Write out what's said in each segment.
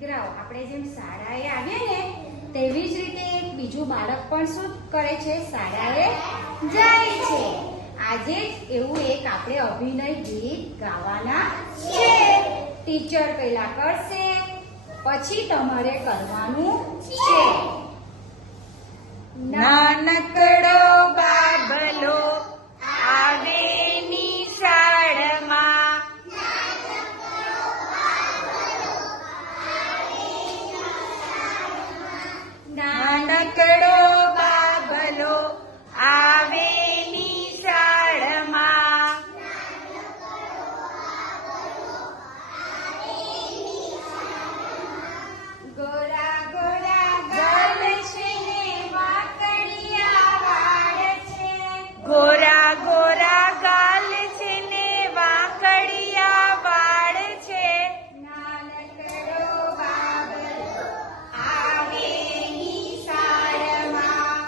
દીકરાઓ આપણે જેમ શાળાએ આવીએ ને તેવી જ રીતે એક બીજું બાળક પણ શું કરે છે? શાળાએ જાય છે. આજે જ એવું એક આપણે અભિનય ગીત ગાવાના છે. ટીચર પહેલા કરશે, પછી તમારે કરવાનું છે. નાનકડો બાબલો આવે નિશાળમાં, નાનકડો બાબલો આવે નિશાળમાં, ગોરા ગોરા ગાલ છે ને વાંકડિયા વાળ છે. ગોરા ગોરા ગાલ છે ને વાંકડિયા વાળ છે. નાનકડો બાબલો આવે નિશાળમાં.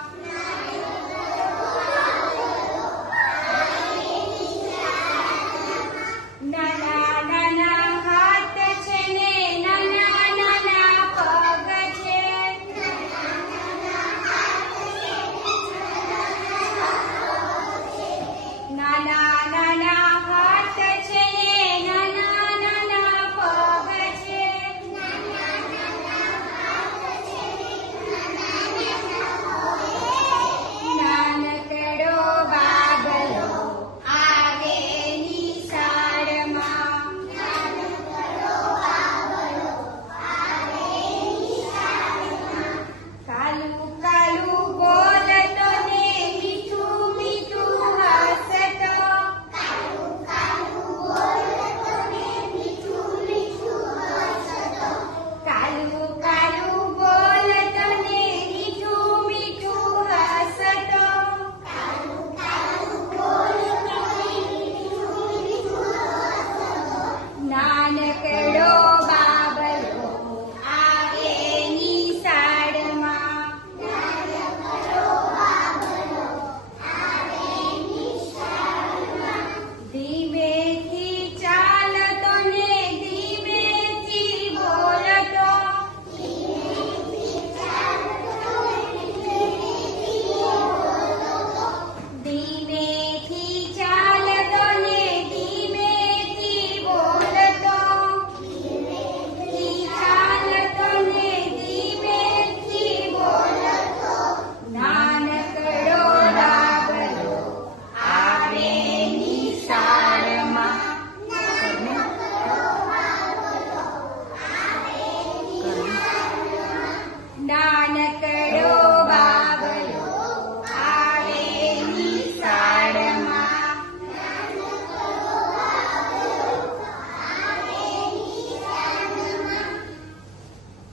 નાના નાના હાથ છે ને નાના નાના પગ છે. નાના નાના